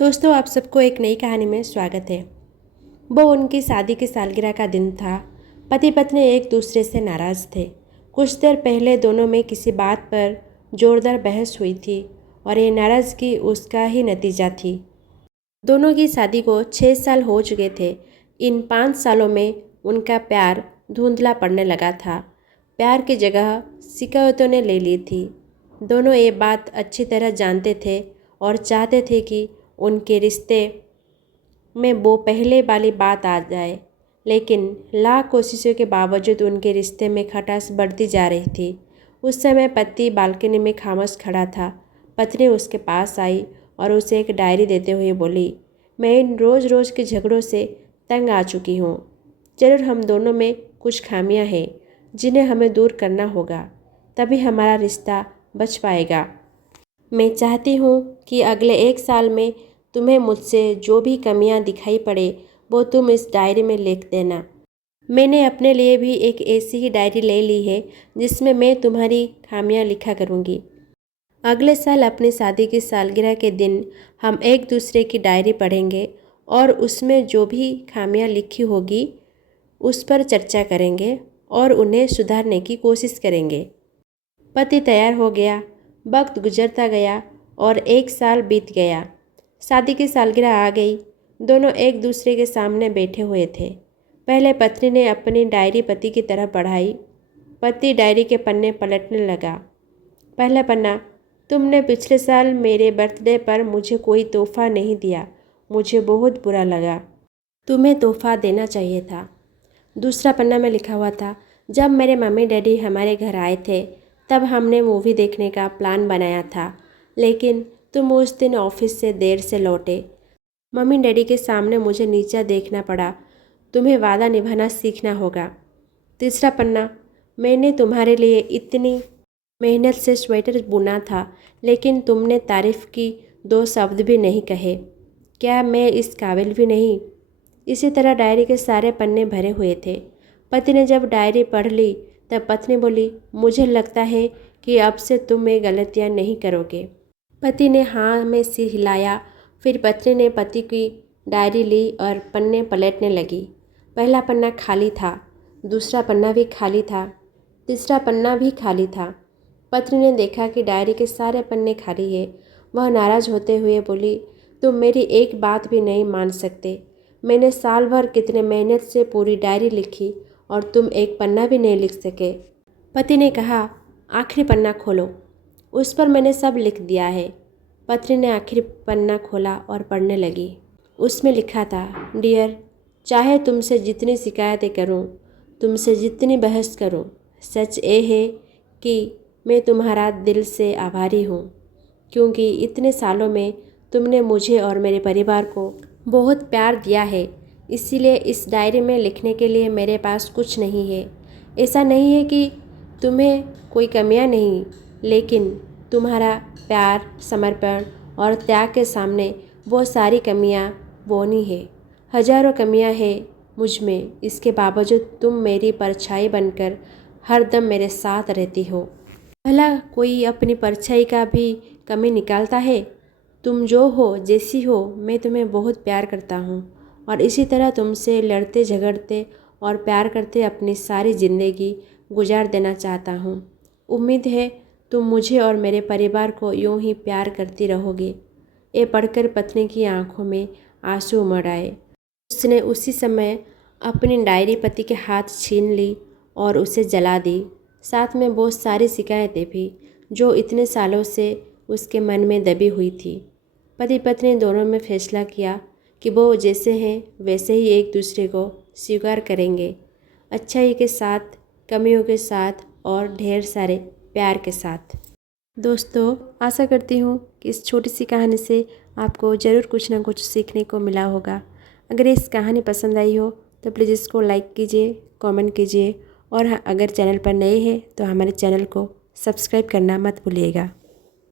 दोस्तों, आप सबको एक नई कहानी में स्वागत है। वो उनकी शादी की सालगिरह का दिन था। पति पत्नी एक दूसरे से नाराज़ थे। कुछ देर पहले दोनों में किसी बात पर जोरदार बहस हुई थी और ये नाराज़गी उसका ही नतीजा थी। दोनों की शादी को 6 साल हो चुके थे। इन 5 सालों में उनका प्यार धुंधला पड़ने लगा था। प्यार की जगह शिकायतों ने ले ली थी। दोनों ये बात अच्छी तरह जानते थे और चाहते थे कि उनके रिश्ते में वो पहले वाली बात आ जाए, लेकिन लाख कोशिशों के बावजूद उनके रिश्ते में खटास बढ़ती जा रही थी। उस समय पति बालकनी में खामोश खड़ा था। पत्नी उसके पास आई और उसे एक डायरी देते हुए बोली, मैं इन रोज़ रोज़ के झगड़ों से तंग आ चुकी हूँ। जरूर हम दोनों में कुछ खामियां हैं जिन्हें हमें दूर करना होगा, तभी हमारा रिश्ता बच पाएगा। मैं चाहती हूँ कि अगले 1 साल में तुम्हें मुझसे जो भी कमियां दिखाई पड़े वो तुम इस डायरी में लिख देना। मैंने अपने लिए भी एक ऐसी ही डायरी ले ली है जिसमें मैं तुम्हारी खामियां लिखा करूँगी। अगले साल अपनी शादी की सालगिरह के दिन हम एक दूसरे की डायरी पढ़ेंगे और उसमें जो भी खामियां लिखी होगी उस पर चर्चा करेंगे और उन्हें सुधारने की कोशिश करेंगे। पति तैयार हो गया। वक्त गुजरता गया और 1 साल बीत गया। शादी की सालगिरह आ गई। दोनों एक दूसरे के सामने बैठे हुए थे। पहले पत्नी ने अपनी डायरी पति की तरफ बढ़ाई। पति डायरी के पन्ने पलटने लगा। पहला पन्ना, तुमने पिछले साल मेरे बर्थडे पर मुझे कोई तोहफा नहीं दिया। मुझे बहुत बुरा लगा। तुम्हें तोहफा देना चाहिए था। दूसरा पन्ना में लिखा हुआ था, जब मेरे मम्मी डैडी हमारे घर आए थे तब हमने मूवी देखने का प्लान बनाया था, लेकिन तुम उस दिन ऑफिस से देर से लौटे। मम्मी डैडी के सामने मुझे नीचा देखना पड़ा। तुम्हें वादा निभाना सीखना होगा। तीसरा पन्ना, मैंने तुम्हारे लिए इतनी मेहनत से स्वेटर बुना था, लेकिन तुमने तारीफ़ की 2 शब्द भी नहीं कहे। क्या मैं इस काबिल भी नहीं? इसी तरह डायरी के सारे पन्ने भरे हुए थे। पति ने जब डायरी पढ़ ली तब पत्नी बोली, मुझे लगता है कि अब से तुम ये गलतियाँ नहीं करोगे। पति ने हाँ में सिर हिलाया। फिर पत्नी ने पति की डायरी ली और पन्ने पलटने लगी। पहला पन्ना खाली था, दूसरा पन्ना भी खाली था, तीसरा पन्ना भी खाली था। पत्नी ने देखा कि डायरी के सारे पन्ने खाली है। वह नाराज़ होते हुए बोली, तुम मेरी एक बात भी नहीं मान सकते। मैंने साल भर कितने मेहनत से पूरी डायरी लिखी और तुम एक पन्ना भी नहीं लिख सके। पति ने कहा, आखिरी पन्ना खोलो, उस पर मैंने सब लिख दिया है। पत्नी ने आखिरी पन्ना खोला और पढ़ने लगी। उसमें लिखा था, डियर, चाहे तुमसे जितनी शिकायतें करूं, तुमसे जितनी बहस करूं, सच ये है कि मैं तुम्हारा दिल से आभारी हूं, क्योंकि इतने सालों में तुमने मुझे और मेरे परिवार को बहुत प्यार दिया है। इसीलिए इस डायरी में लिखने के लिए मेरे पास कुछ नहीं है। ऐसा नहीं है कि तुम्हें कोई कमियां नहीं, लेकिन तुम्हारा प्यार, समर्पण और त्याग के सामने वो सारी कमियां बौनी है। हजारों कमियां हैं मुझ में, इसके बावजूद तुम मेरी परछाई बनकर हर दम मेरे साथ रहती हो। भला कोई अपनी परछाई का भी कमी निकालता है? तुम जो हो, जैसी हो, मैं तुम्हें बहुत प्यार करता हूँ और इसी तरह तुमसे लड़ते झगड़ते और प्यार करते अपनी सारी ज़िंदगी गुजार देना चाहता हूँ। उम्मीद है तुम मुझे और मेरे परिवार को यूं ही प्यार करती रहोगे। ये पढ़कर पत्नी की आंखों में आंसू उमड़ आए। उसने उसी समय अपनी डायरी पति के हाथ छीन ली और उसे जला दी, साथ में बहुत सारी शिकायतें भी जो इतने सालों से उसके मन में दबी हुई थी। पति पत्नी दोनों में फैसला किया कि वो जैसे हैं वैसे ही एक दूसरे को स्वीकार करेंगे, अच्छाई के साथ, कमियों के साथ और ढेर सारे प्यार के साथ। दोस्तों, आशा करती हूँ कि इस छोटी सी कहानी से आपको ज़रूर कुछ ना कुछ सीखने को मिला होगा। अगर इस कहानी पसंद आई हो तो प्लीज़ इसको लाइक कीजिए, कमेंट कीजिए और अगर चैनल पर नए हैं तो हमारे चैनल को सब्सक्राइब करना मत भूलिएगा।